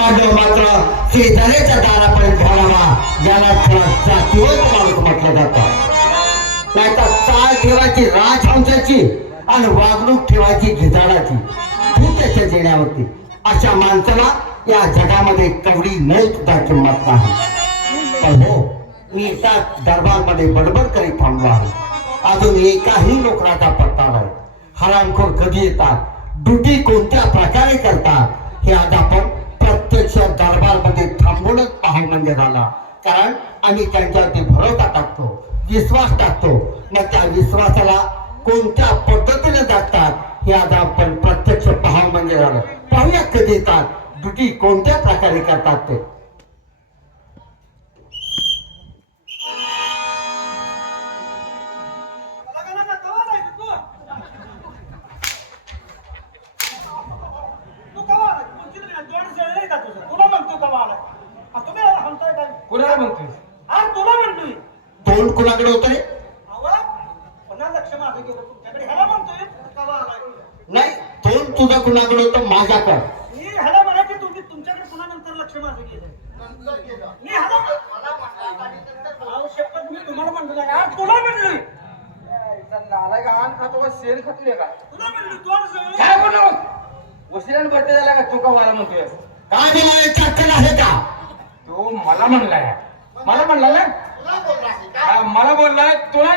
समाज मात्र शेजाऱ्याच्या दारापर्यंत घालावा याला थोडा जातीवर माणूस म्हटलं जातं. नाहीतर चाल ठेवायची राजहंसाची आणि वागणूक ठेवायची घिजाडाची तू त्याच्या देण्यावरती अशा माणसाला या जगामध्ये कवडी नाही सुद्धा किंमत नाही. पण हो मी एका दरबारमध्ये बडबड करीत थांबलो आहे. अजून एकाही नोकराचा पत्ता नाही. हरामखोर कधी येतात? ड्युटी कोणत्या प्रकारे करतात? हे आज आपण आहे म्हणजे झाला. कारण आम्ही त्यांच्यावरती भरोसा टाकतो विश्वास टाकतो. मग त्या विश्वासाला कोणत्या पद्धतीने जातात हे आज आपण प्रत्यक्ष पाहावं म्हणजे झालं. पाहूया कधी येतात. ड्युटी कोणत्या प्रकारे करतात ते. म्हणतो आज तुला म्हणलोय नालाय गावान खातो का शेर खातोय का? तुला म्हणलं तोंड सगळं. काय बोललो वशिलान बर्थडे झाला का तू का मला म्हणतोय? काय आहे का? तो मला म्हणलाय. मला म्हणला ना? हा, मला बोललाय तुला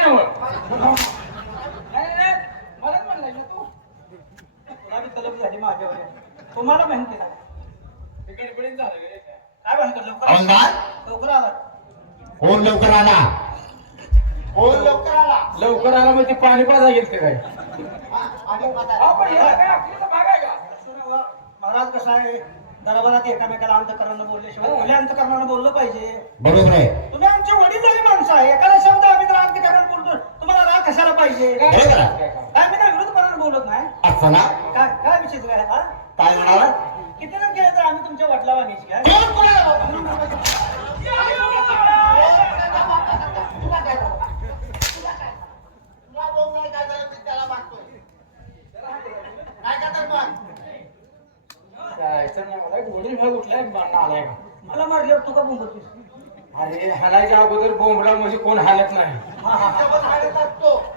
मलाच म्हणलाय ना तू. तुला बी तलब झाली माझ्यावर. तुम्हाला माहिती ना गडबडीत झालं. काय म्हणतो लवकर हवालदार लवकर आला. कोण लवकर आला. लवकर आला? लवकर आला मग ते पाणी पाजा. गेल ते काय हा, महाराज कसा आहे? दरबारात एकामेकाला अंतकरणानं बोलल्याशिवाय खुल्या अंतकरणानं बोललं पाहिजे. बरोबर आहे. तुम्ही आमचे वडील झाले माणसं आहे. एखादा शब्द आम्ही तर अंतकरणानं बोलतो तुम्हाला राग कशाला पाहिजे? काय मी काय विरोधपणानं बोलत नाही. असं ना? काय काय विषय काय हा? काय म्हणाला? किती जण केलं तर आम्ही तुमच्या वडिला वाणीची काय कोण कोणाला जायचं नाही मला वडील भाऊ उठलाय आलाय का मला मारल्यावर तू का बोंबतोस अरे हाणायच्या अगोदर बोंबला म्हणजे कोण हालत नाही. हा हा.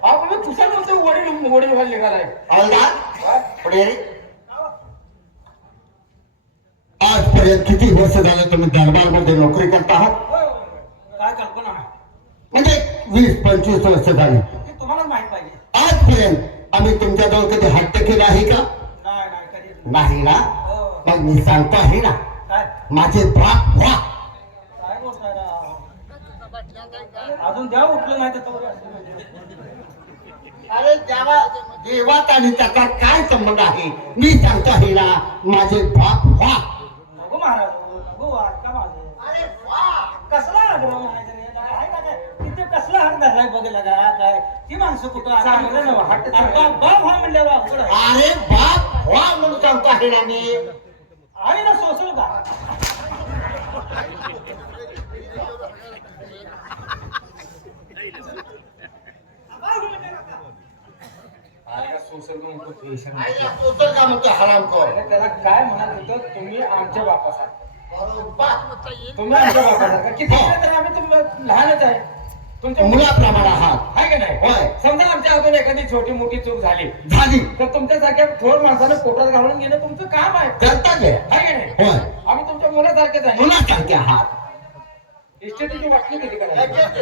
हा. मी कुशल म्हणतो वडील वडील भाऊ निघालाय. हवालदार पुढे ये. आजपर्यंत किती वर्ष झालं तुम्ही दरबारमध्ये नोकरी करता आहात? काय कल्पना आहे म्हणजे वीस पंचवीस वर्ष झाली. ते तुम्हाला माहीत पाहिजे. आजपर्यंत आम्ही तुमच्याजवळ कधी हट्ट केला आहे का? नाही ना? हो. मग मी सांगतो आहे ना. काय? माझे बाप व्हा. अजून द्या उठलं नाही तर अरे देवा देवात आणि त्याचा काय संबंध आहे? मी सांगतो ना माझे बाप व्हा. नको महाराज नको माझे? कसला आग्रह म्हणायचं रे? आहे का काय? तिथे कसला हात धरलाय बघ लगा काय? ती माणसं कुठं बाप हा म्हणल्यावर अवघड. अरे बाप व्हा म्हणून सांगतो आहे ना मी. आणि ना सोसल का अरे का सोशल म्हणतो पेशंट आई, या पोतळ का म्हणतो हरामखोर अरे त्याला काय म्हणत होतं? तुम्ही आमच्या बापासारखं. बरोबर. तुम्ही आमच्या बापासारखं. किती केलं तरी आम्ही तुम्ही लहानच आहे. तुमच्या मुलाप्रमाणे आहात आहे का नाही? होय. समजा आमच्या अजून एखादी छोटी मोठी चूक झाली. झाली. तर तुमच्यासारख्या थोर माणसानं पोटात घालून घेणं तुमचं काम आहे. कर्तव्य आहे का नाही? होय. आम्ही तुमच्या मुलासारखेच आहे. मुलासारखे आहात. वाटणी किती करायची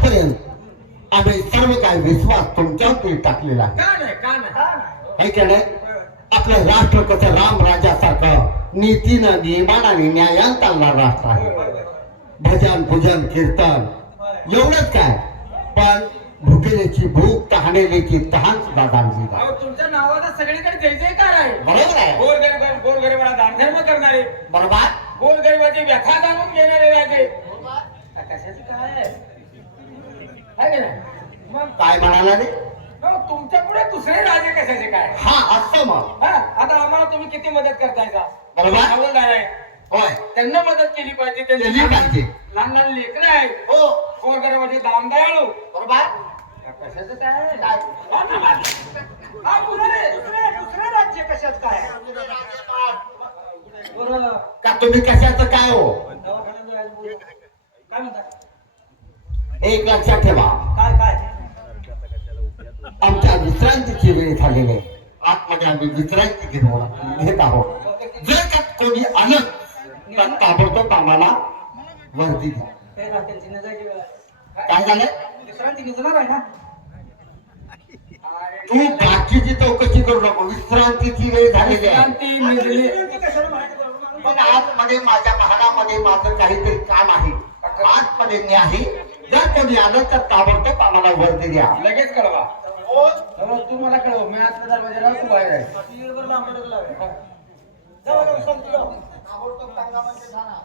आजपर्यंत आम्ही सर्व काय विश्वास तुमच्यावरती टाकलेला आहे. का नाही? हा. है आपलं राष्ट्र कसं राम राजासारखं नीतीनं नियमानं आणि न्यायानं चालणार राष्ट्र आहे. भजन पूजन कीर्तन एवढंच काय. पण भुकेलेची भूक तहानेलेची तहान सुद्धा जाणली तुमच्या नावाचा सगळीकडे जय जयकार आहे. बरोबर आहे. गोर गरीब गोर गरिबाला दान धर्म करणारे. बरोबर. गोरगरिबाची व्यथा जाणून घेणारे राजे. कशाचं काय? आहे की नाही? मग काय म्हणाला रे? मग तुमच्यापुढे दुसरे राजे कशाचे काय? हा असं मग. हा आता आम्हाला तुम्ही किती मदत करताय का? बरोबर. हवलदार आहे. होय. त्यांना मदत केली पाहिजे त्यांची केली पाहिजे. लहान लहान लेकरं आहेत. हो. गोरगरिबाचे दामदयाळू बरोबर? कशाचं काय? काय? हा, दुसरे. दुसरे दुसरे राज्य कशात काय? बरं. का तुम्ही कशाचं काय हो? दवाखान्यात जायचं बोलू. काय म्हणता? एक लक्षात ठेवा. काय काय? आमच्या विश्रांतीची वेळ झालेली आहे. आतमध्ये आम्ही विश्रांती घेतो घेत आहोत. जर का कोणी आलं तर ताबडतोब आम्हाला वर्दी वेळ. काय झालं विश्रांती निघणार आहे ना? तू बाकीची चौकशी करू नको. विश्रांतीची वेळ झालेली आहे. पण आतमध्ये माझ्या महालामध्ये माझं काहीतरी काम आहे. आतमध्ये मी आहे जर कोणी आलं तर ताबडतोब आम्हाला वर्दी द्या लगेच कळवा तू मला कळव मी आतल्या दरवाजाला तू बाहेर आहे.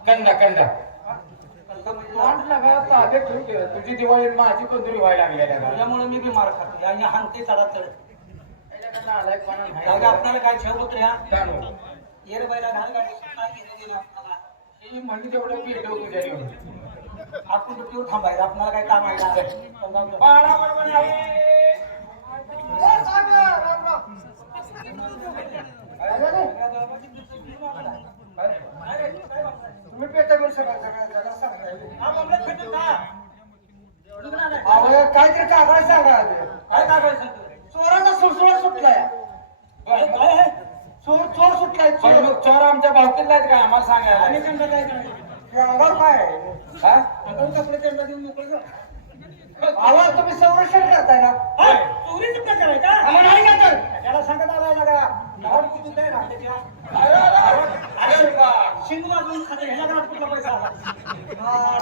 कंदा कंदा. तुझी दिवाळी माझी कंदुरी व्हायला लागली आहे लगा. त्यामुळे मी बी मार खातो आणि हानते चढा चढ आपल्याला काय ठेव होत रे जाणव. येर बैला घाल गाडी ही म्हणली तेवढं पेटव तुझ्या. आपण ड्युटीवर थांबायचं आपल्याला काय काम आहे. बाळा बरोबर. तुम्ही काहीतरी कागद सांगा. काय तू? चोराचा सुळसुळा सुटलाय? चोर चोर सुटलाय चोर चोर आमच्या भावकीत नाहीत का आम्हाला आम्ही सांगायला त्यांना काय करायचं? अंगावर काय आहे? हा? अंगावर कपडे त्यांना देऊन मोकळं जा. अहो तुम्ही संरक्षण करताय ना हा, चोरीचं प्रकार आहे का? आम्हाला नाही का तर? त्याला सांगत आलाय ना का? लहान कुठून काय राहते. शिंग वाजवून खाते, ह्याच्या घरात कुठला पैसा आला?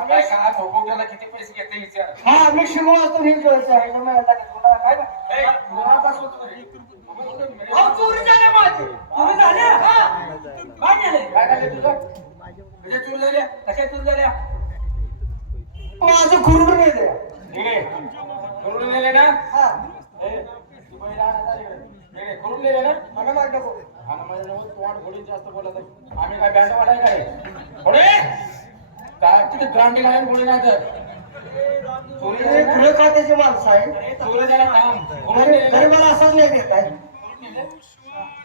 काय काय भोगोग्याला किती पैसे घेते विचार हा मी शिकवू असतो हे कळत आहे काय ना? ए, मुलाचा सुटतो. अहो, चोरी झाली माझी चोरी झाल्या? काय झालं तुझं म्हणजे चुरलेल्या कशा चोरलेल्या? माझं खुरडून येते नेले ना? हा. नेले ना? मला नको. माझ्या घोडी जास्त बोलत. आम्ही काय बँड आहे काय घोडे! काय तिथे घालून घोडी नाही तर? खात्याची माणसं आहे? गरीबाला असंच नाही देत आहे?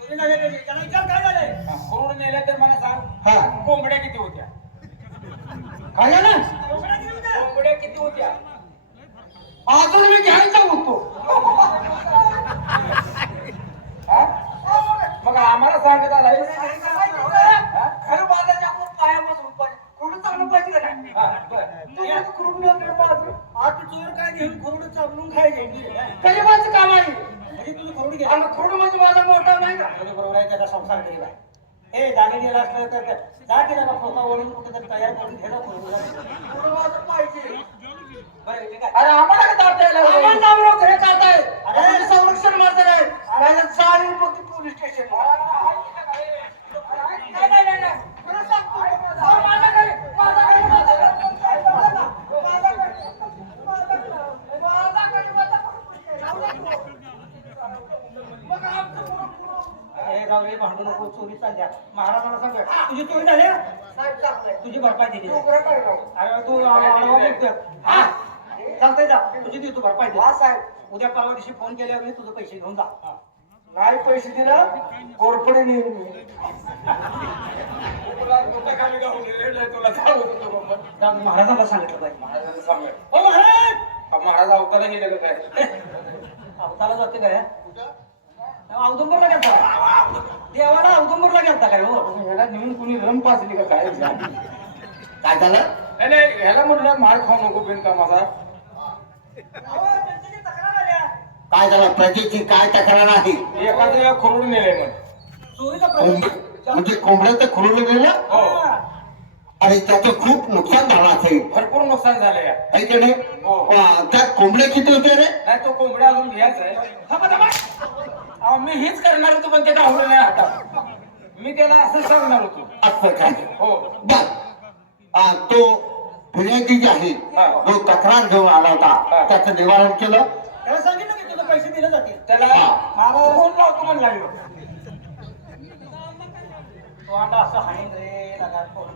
त्याला विचार काय झालंय? तर मला सांग हा कोंबड्या किती होत्या काय झालं कोकणात गेली होती? कोंबड्या किती होत्या अजून मी घ्यायचा होतो? मग आम्हाला सांगत आला हा? खरं बाजाच्या आपण पायापासून पाय कुठं चांगलं पाहिजे का नाही हा, बरं. तू माझं खुरडून येते माझं. आता चोर काय घेऊन खोरडं चालवून खायचे गरीबाचं काम आहे म्हणजे तुझं खोरडी घे आणि खुरडून म्हणजे माझा मोठा नाही का म्हणजे बरोबर आहे त्याचा संसार केला हे जागे गेला असलं तर काय? जा की नका खोका वळून कुठेतरी तयार करून घे ना खोरडं. खुरडून माझं पाहिजे बरं ठीक आहे अरे आम्हाला का दाब द्यायला आम्हाला घरी जात आहे? अरे. संरक्षण माझं नाही. फक्त पोलीस स्टेशन. भांडू नको चोरी चालल्या. महाराजाला सांग. तुझी चोरी झाली? आहे. तुझी भरपाई दिली? अरे तू चालतंय जा. तुझी देतो भरपाई दे. हा साहेब. उद्या परवा दिवशी फोन केल्यावर मी तुझे पैसे घेऊन जा. नाही पैसे दिलं कोरपडे नेऊन मी. तुला आहे, तुला. जा, महाराजांना सांगितलं पाहिजे. महाराजांना. हो महाराज! हा, महाराज अवताला गेलेलं काय? अवताला जाते काय औदुंबरला गेलता काय देवाला औदुंबरला गेलता काय हो? ह्याला नेऊन कुणी रम पाजली का काय? काय झालं? नाही, नाही ह्याला म्हटलं मार खाऊ नको बिनकामाचा अहो, त्यांची जी तक्रार आली आहे. काय झालं? प्रजेची काय तक्रार आहे? एखाद्या खोडून नेले मग. चोरीचा कोंब- प्रश्न म्हणजे कोंबड्या तर खुरलं गेलं हो. आणि त्याचं खूप नुकसान झालं असेल. भरपूर नुकसान झालं या की नाही? हो. वा, त्या कोंबड्या किती होते रे? नाही तो कोंबड्या अजून घ्यायचा आहे. थांबा, थांबा. अहो, मी हेच करणार होतो पण ते गावलं नाही हातात. मी त्याला असं सांगणार होतो. असं काय? हो. बर. आ, तो फिर्यादी जी आहे हा. जो तक्रार घेऊन आला होता. त्याचं निवारण केलं. त्याला सांगितलं की तुला पैसे दिले जातील. त्याला हा. मला फोन लावतो. तो आता असं हाणीन रे लगा फोन.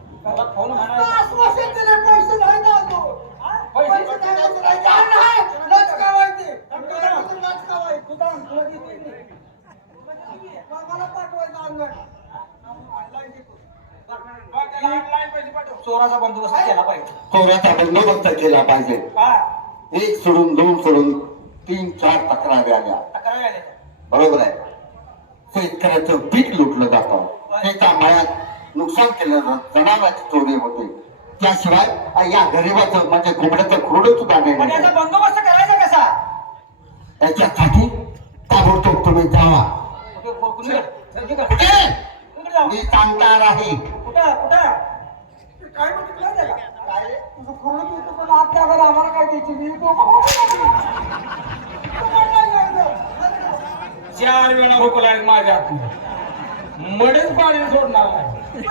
पैसे पाठव. चोराचा बंदोबस्त केला पाहिजे. बंदोबस्त केला पाहिजे. एक सोडून दोन सोडून तीन चार तक्रारी आल्या. तक्रार आल्या. बरोबर आहे. शेतकऱ्याचं पीक लुटलं जातं. त्याच्या मळ्यात नुकसान केलं जातं जनावरांची चोरी होते. त्याशिवाय या गरीबाचं म्हणजे घोबड्याचं खुरड सुद्धा नाही बंदोबस्त करायचा कसा? याच्यासाठी ताबडतोब तुम्ही जावा? मी सांगणार आहे. कुठं कुठं काय म्हणते तुला त्याला? काय रे? तुझं खरं तू इथं पण आत त्या घरी आम्हाला काय द्यायची? मी तो- चार वेळा हुकलाय माझ्या हातून मडेच पाणी सोडणार नाही.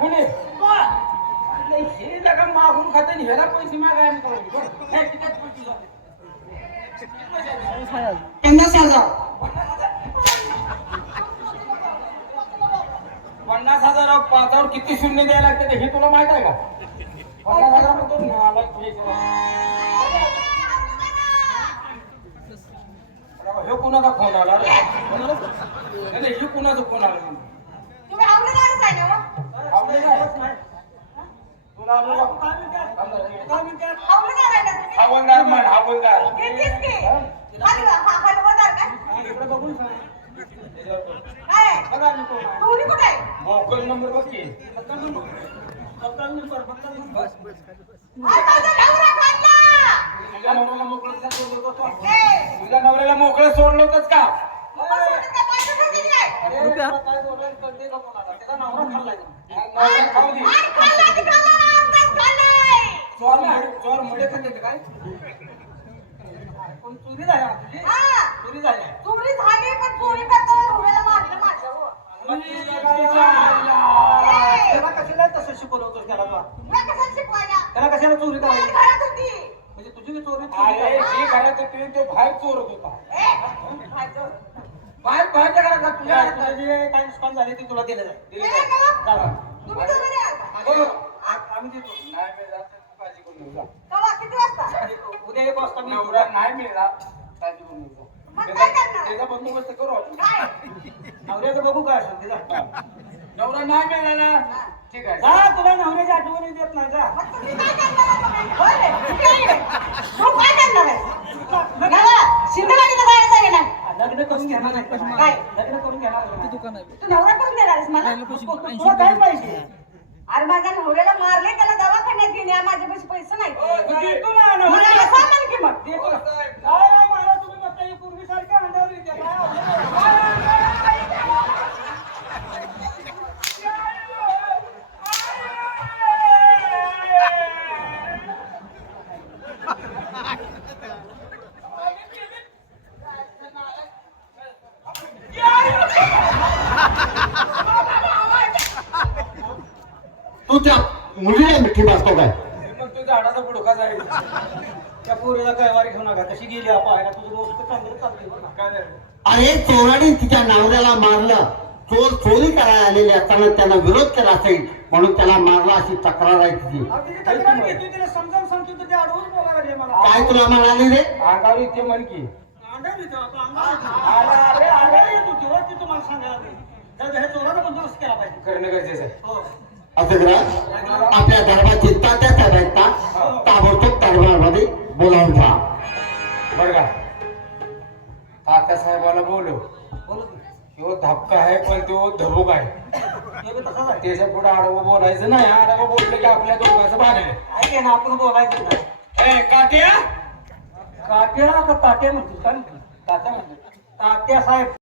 कुणी? हे जगा मागून खाते आणि ह्याला पैसे मागायला हे? पन्नास हजार हजार पाचावर किती शून्य द्यायला लागते हे तुला माहीत आहे का? पन्नास हजार म्हणतो मला हे कुणाचा फोन आला? नाही, हे कुणाचा फोन आला? हो? हवालदार म्हण? हा, इकडे बघून मोकल नंबर बघ की. तुझ्या नवऱ्याला मोकळं सोडलं होतंच का? मग सोडून काय पैसे ठेवतील काय? अरे, तुला काय बोलायला कळतंय का कोणाला? त्याचा नवरा खाल्लाय का? नवरा खाऊ दे मार खाल्लाय की खाल्लाय? आमचाच खाल्लाय. चोर मडे- चोर मडे खाते काय कोण चोरी झाली ना तुझी? हा. चोरी झाली. चोरी झाली पण चोरी करताना नवऱ्याला मारलं माझ्या हो. ए, त्याला शिकवलं त्याला तू? तुला शिकवायला? त्याला कशाला चोरी माझ्या करायची घरात होती. म्हणजे तुझी बी चोरी अरे चोरी जे घरात होते ते बाहेर चोरत होता ए. बाहेर बाहेरच्या घरात तुझ्या तुझ्या घरात तुझी जे काही नुकसान झाले ते तुला दिलं जाईल दिलं का? चला. तुम्ही दोघं नाही आला. हो, आ- आम्ही देतो नाही मिळाला तर तू काळजी करू नको जा. कवा? किती वाजता? आणि उद्या एक वाजता मी नवरा नाही मिळाला काळजी करू नको जा. मग काय त्याचा करणार? त्याचा बंदोबस्त करू आपण काय? नवऱ्याचं बघू काय असेल ते जा. नवरा नाही मिळाला ठीक आहे जा तुला नवऱ्याची आठवणी देत नाही जा? लग्न करून घेणार नाही पण. काय? लग्न करून घेणार नाही. तू नवरा करून देणार आहेस मला? तुला काय पाहिजे अरे माझ्या नवऱ्याला मारले त्याला दवाखान्यात घेणे माझ्या पैसे पैसे नाही ओ, तुझी- देतो ना मला नवऱ्याला. असं म्हण की मग देतो ना. काय नाही मला तुम्ही बघता ही पूर्वीसारख्या अंड्यावर येते काय आपलं? तू त्या मुलीला मिठी मारतो काय? मग तू झाडाचा बुडका जाईल त्या पोरीला काय वारी घेऊ नका. कशी गेली आपण तुझं रोज चांगलं चालते? काय झालं? अरे चोराने तिच्या नवऱ्याला मारलं. चोर चोरी करायला आलेले असताना त्याला विरोध केला असेल म्हणून त्याला मारला अशी तक्रार आहे तिची. अहो, तिची तक्रार घेतोय, तिला समजावून सांगतो. तर ते अडवून बोलायला लागले मला. काय तुला म्हणाली रे? अंगावर येते म्हण की. आता येतो. अरे, अरे, येतो, तेव्हा ती. तुम्हाला सांगायला लागली. तर हे चोराचा बंदोबस्त केला पाहिजे. करणं गरजेचं आहे. हो. असं करा आपल्या धर्माची तात्या त्या ताबडतोब दरबारमध्ये बोलावून घ्या बरं का? काका साहेबाला बोलव बोलू. तू. धपका आहे पण तो धबूक आहे. हे. त्याच्या पुढे आडवं बोलायचं नाही. आडवं बोललं की आपल्या दोघांचं भागलं ऐक ना आपण बोलायचं नाही. ए काट्या? काट्या का ताट्या म्हणतील तात्या म्हणतील तात्या साहेब.